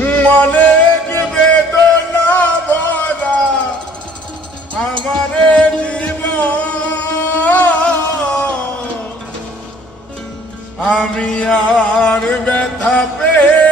অনেক বেদনা ভরা আমার জীবন আমি আর ব্যথা পে